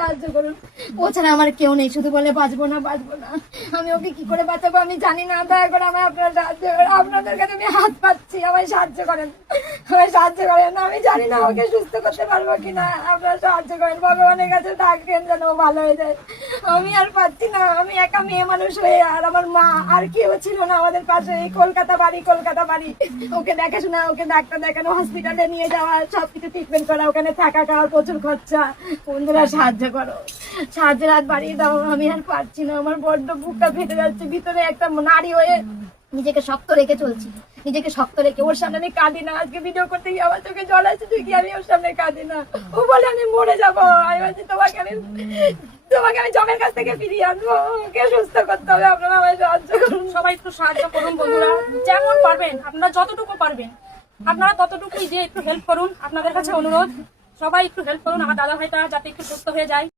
সাহায্য করুন। ও ছাড়া আমার কেউ নেই, শুধু বলে বাঁচবো না বাঁচবো না। আমি ওকে কি করে বাঁচাবো আমি জানি না। দয়া করে আমায় আপনারা সাহায্য করেন, আপনাদের কাছে আমি হাত পাচ্ছি, আমায় সাহায্য করেন, আমায় সাহায্য করেন। আমি জানি না ওকে সুস্থ করতে পারবো কিনা, আপনারা সাহায্য করেন। ভগবানের কাছে ডাকেন যেন ও ভালো হয়ে যায়। আমি আর পাচ্ছি না, আমি একা মেয়ে মানুষ হয়ে, আর আমার মা আর কেউ ছিল না আমাদের পাশে। এই কলকাতা বাড়ি, কলকাতা বাড়ি। ওকে দেখাশোনা, ওকে ডাক্তার দেখানো, হসপিটালে নিয়ে যাওয়া, সবকিছু ট্রিটমেন্ট করা, ওখানে থাকা খাওয়ার প্রচুর খরচা। বন্ধুরা সাহায্য করো, সাহায্যের হাত বাড়িয়ে দাও। আমি আর পারছি না, আমার বড্ড বুকটা ফেটে যাচ্ছে। ভিতরে একটা নারী হয়ে নিজেকে শক্ত রেখে চলছি, নিজেকে শক্ত রেখে। ওর সামনে আমি কাঁদি না। আজকে ভিডিও করতে গিয়ে আমার চোখে জল আসছে, তুই কি আমি ওর সামনে কাঁদি না। ও বলে আমি মরে যাবো। আমি বলছি তোমাকে আমি জমের কাছ থেকে ফিরিয়ে আনবো, ওকে সুস্থ করতে হবে। আপনারা আমায় সাহায্য করুন, সবাই একটু সাহায্য করুন বন্ধুরা, যেমন পারবেন আপনারা যতটুকু পারবেন আপনারা ততটুকুই যে একটু হেল্প করুন। আপনাদের কাছে অনুরোধ, সবাই একটু হেল্প করুন আমার দাদা ভাইটা যাতে একটু সুস্থ হয়ে যায়।